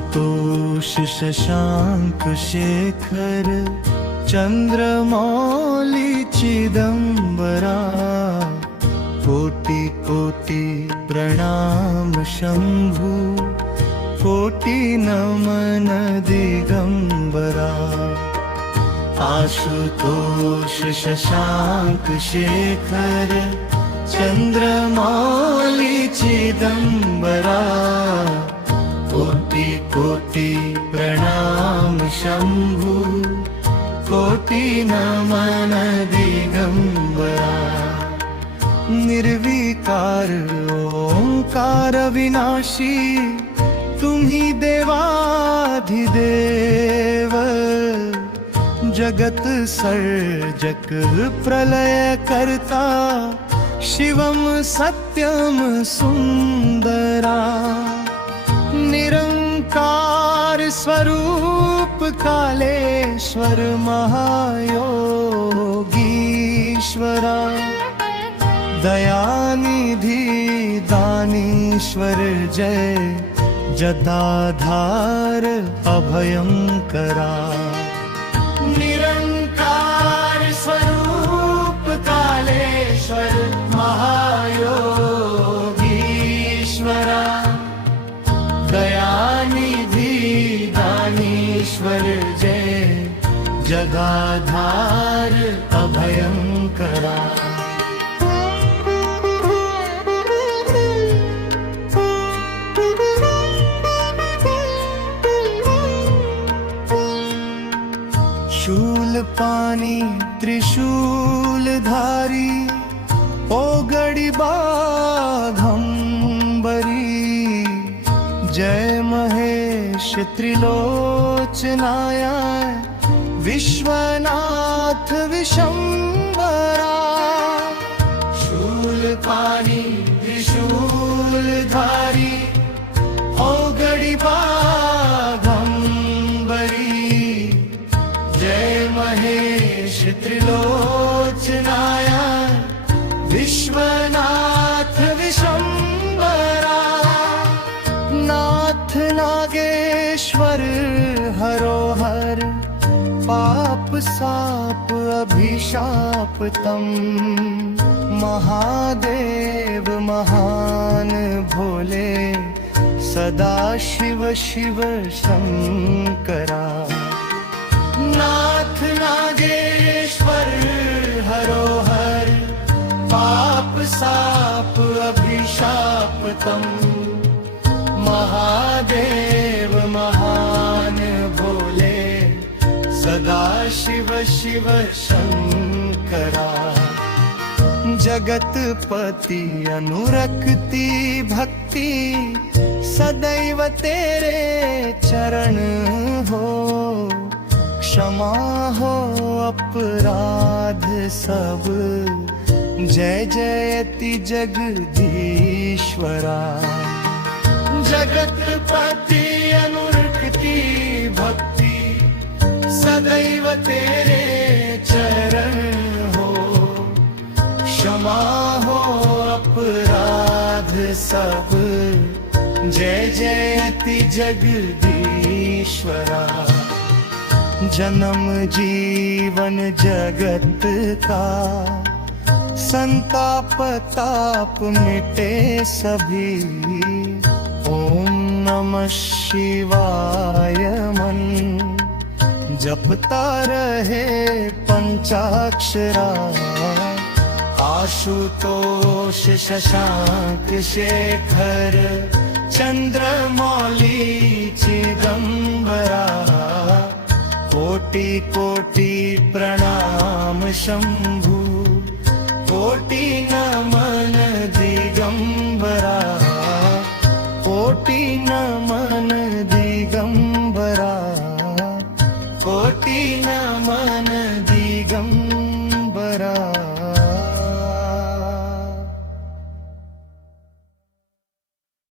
आशुतोष शशांक शेखर चंद्रमौली चिदंबरा कोटि कोटि प्रणाम शंभु कोटि नमन दिगंबरा आशुतोष शशांक शेखर चंद्रमौली चिदंबरा कोटि कोटि प्रणाम शंभु कोटि नमन दिगंबरा निर्विकार ओंकार विनाशी तुम्ही देवाधिदेव जगत सर्जक प्रलय करता शिवम सत्यम सुंदरा निरंकार स्वरूप कालेश्वर महायोगीश्वरा दयानिधि दानीश्वर जय जटाधार अभयंकरा निरंकार स्वरूप कालेश्वर महायोगीश्वरा दयानिधि दानीश्वर जय जगाधार अभयंकरा शूलपाणी त्रिशूलधारी ओगड़ी बाघंबरी जय महेश त्रिलोचनाय विश्वनाथ विशंबरा शूलपाणी त्रिशूलधारी ओगड़ी बाघंबरी जय महेश त्रिलोचनाय विश्वनाथ विशंबरा नाथ नागेश्वर हरोहर पाप साप अभिशाप तम महादेव महान भोले सदा शिव शिव शंकरा नाथ नागेश्वर हरोहर पाप साप अभिशाप तम महादेव महान भोले सदा शिव शिव शंकरा जगतपति अनुरक्ति भक्ति सदैव तेरे चरण हो क्षमा हो अपराध सब जय जयति जगदीश्वरा जगतपति अनुरक्ति भक्ति सदैव तेरे चरण हो क्षमा हो अपराध सब जय जयति जगदीश्वरा जन्म जीवन जगत का संताप ताप मिटे सभी ओम नमः शिवाय मन जपता रहे पंचाक्षरा आशुतोष शशांक शेखर चंद्रमौली चिदंबरा कोटि कोटि प्रणाम शंभु कोटि नमन दिगंबरा कोटि नमन दिगंबरा कोटि नमन दिगंबरा।